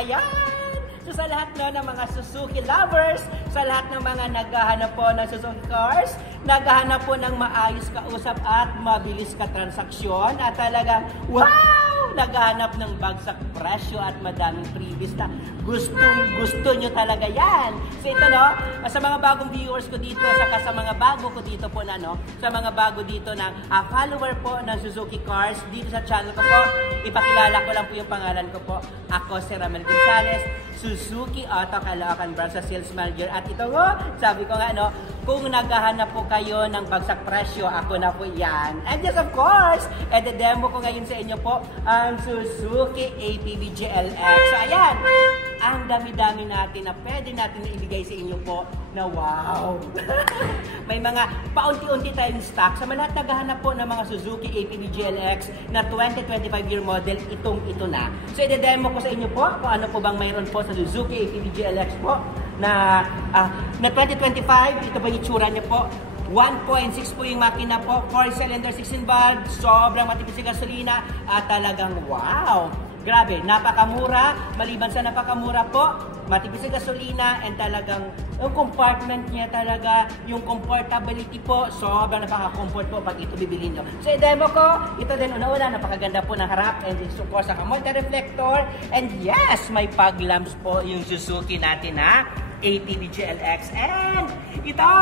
Ayan! So sa lahat no, ng mga Suzuki lovers, sa lahat ng mga naghahanap po ng Suzuki cars, naghahanap po ng maayos kausap at mabilis ka transaksyon at talagang wow! Naghahanap ng bagsak presyo at madaming freebies na gusto nyo talaga yan. So ito no, sa mga bagong viewers ko dito, saka sa mga bago ko dito po na no, sa mga bago dito na follower po ng Suzuki Cars dito sa channel ko po, ipakilala ko lang po yung pangalan ko po. Ako si Ramel Gonzalez, Suzuki Auto Caloocan Branch sa Sales Manager. At ito ho, sabi ko nga no, kung naghahanap po kayo ng bagsak presyo, ako na po yan. And yes, of course, demo ko ngayon sa inyo po ang Suzuki ATV GLX. So ayan, ang dami-dami natin na pwede natin ibigay sa inyo po na wow! May mga paunti-unti tayong stock. Sa mga naghahanap po ng mga Suzuki ATV GLX na 2025 year model, ito na. So i-demo ko sa inyo po kung ano po bang mayroon po sa Suzuki ATV GLX po na 2025. Ito ba yung itsura niya po? 1.6 po yung makina po, 4-cylinder 16 valve, sobrang matipid sa gasolina at talagang wow! Grabe, napakamura, maliban sa napakamura po, matipid sa gasolina and talagang yung compartment niya talaga, yung comfortability po, sobrang napaka-comfort po pag ito bibili nyo. So i-demo ko, ito din una-una, napakaganda po ng harap and of course sa multi-reflector and yes, may fog lamps po yung Suzuki natin ha, ATV GLX and ito!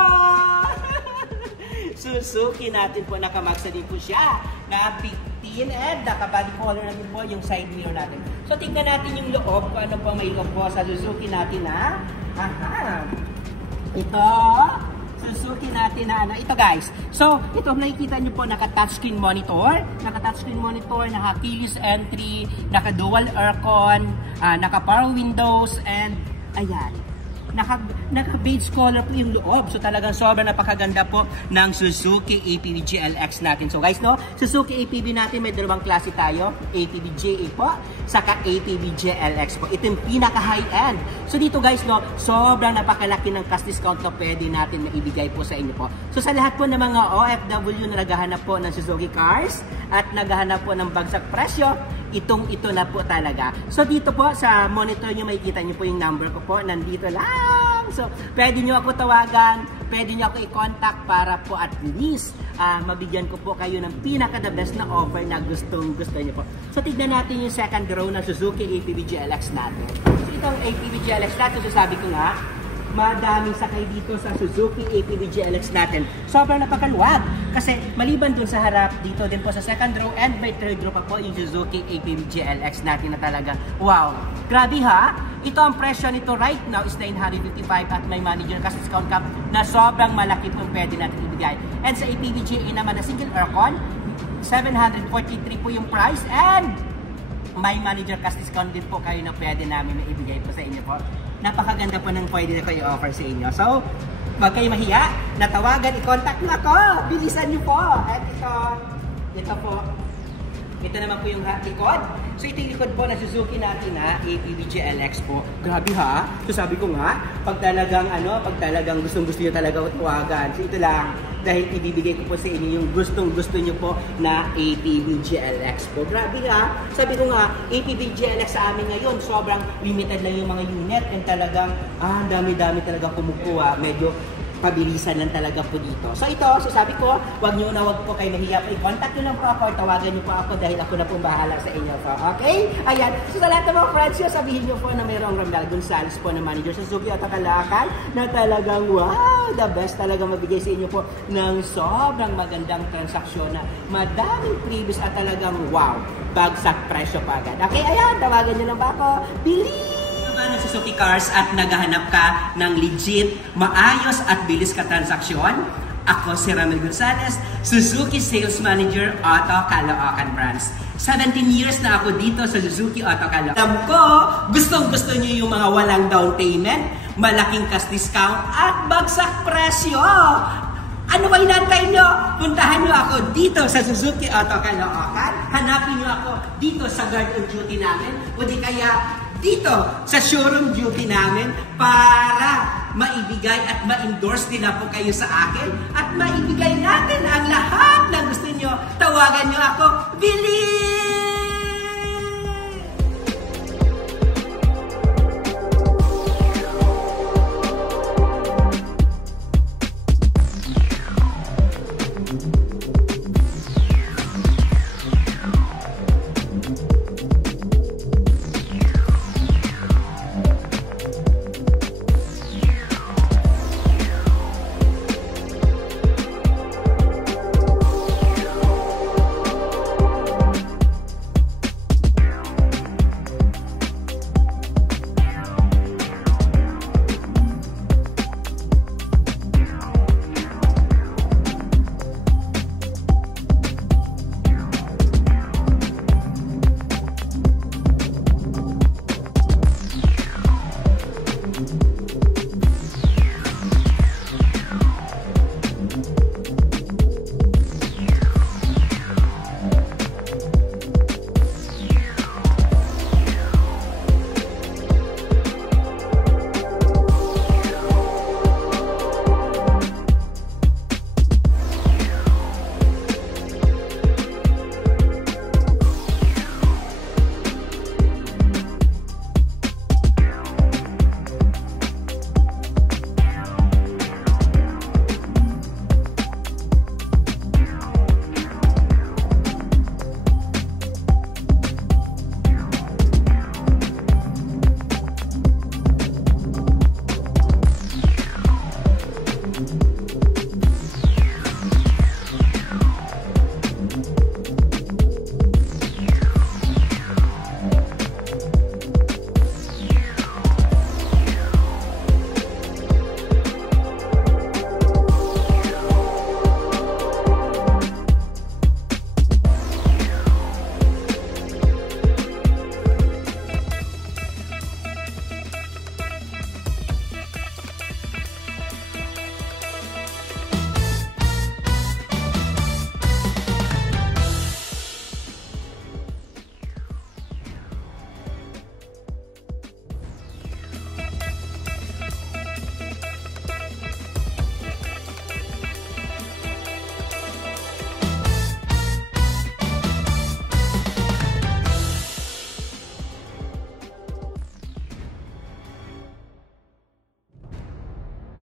Suzuki natin po, nakamagsa din po siya na 15 and naka-body color na din po yung side mirror natin. So tingnan natin yung loob, kung ano po may loob po sa Suzuki natin ha. Aha! Ito, Suzuki natin na ano. Ito guys, so ito nakikita nyo po naka-touchscreen monitor, naka-keyless entry, naka-dual aircon, naka-power windows and ayan. Naka-beige color po yung loob. So talagang sobrang napakaganda po ng Suzuki ATV GLX natin. So guys, no, Suzuki ATV natin may dalawang klase tayo. ATV JA po, saka ATV GLX po. Ito yung pinaka-high-end. So dito guys, no, sobrang napakalaki ng cash discount na pwede natin na ibigay po sa inyo po. So sa lahat po ng mga OFW na naghahanap po ng Suzuki cars at naghahanap po ng bagsak presyo, ito na po talaga. So dito po sa monitor nyo makikita nyo po yung number ko po, nandito lang. So pwede nyo ako tawagan, pwede nyo ako i-contact para po at least mabigyan ko po kayo ng pinaka-the best na offer na gusto nyo po. So tignan natin yung second row na Suzuki ATV GLX natin. So itong ATV GLX natin, so sabi ko nga, madaming sakay dito sa Suzuki ATV GLX natin. Sobrang napakaluwag. Kasi maliban dun sa harap, dito din po sa second row and by third row pa po yung Suzuki ATV GLX natin na talaga wow. Grabe ha? Ito ang presyo nito right now is 955 at may manager cash discount cap na sobrang malaki pong pwede natin ibigay. And sa ATV GA naman na single aircon, 743 po yung price and may manager cash discount din po kayo na pwede namin na ibigay po sa inyo po. Napakaganda po ng pwede na kayo offer sa inyo. So, wag kayo mahiya. Natawagan, i-contact nyo ako. Bilisan nyo po. At ito po. Ito naman po yung likod. So, ito yung likod po na Suzuki natin ha. ATV GLX po. Grabe ha. So, sabi ko nga, pag talagang gustong-gusto nyo talaga tawagan. So, ito lang. Dahil ibibigay ko po sa inyo yung gustong-gusto nyo po na ATV GLX po. Grabe ha. Sabi ko nga, ATV GLX sa amin ngayon, sobrang limited lang yung mga unit and talagang, dami-dami talaga kumukuha. Medyo pabilisan lang talaga po dito. So ito, so sabi ko, wag po kayo mahiya po. I-contact nyo lang po ako or tawagan nyo po ako dahil ako na po bahala sa inyo po. Okay? Ayan. So sa lahat ng mga friends nyo, sabihin nyo po na mayroong Ramel Gonzalez po na manager sa Suzuki Auto Caloocan na talagang wow, the best talaga mabigay sa inyo po ng sobrang magandang transaksyon na madaming previous at talagang wow, bagsak presyo pa agad. Okay? Ayan, tawagan nyo lang ba ako? Bili! Ng Suzuki Cars at naghahanap ka ng legit, maayos at bilis ka transaksyon? Ako si Ramel Gonzalez, Suzuki Sales Manager Auto Caloocan Branch. 17 years na ako dito sa Suzuki Auto Caloocan. Alam ko, gustong-gusto niyo yung mga walang down payment, malaking cash discount at bagsak presyo. Ano ba inantay nyo? Puntahan nyo ako dito sa Suzuki Auto Caloocan. Hanapin nyo ako dito sa guard on duty namin. O di kaya dito sa showroom duty namin para maibigay at ma-endorse nila po kayo sa akin at maibigay natin ang lahat na gusto nyo. Tawagan nyo ako. Bilis!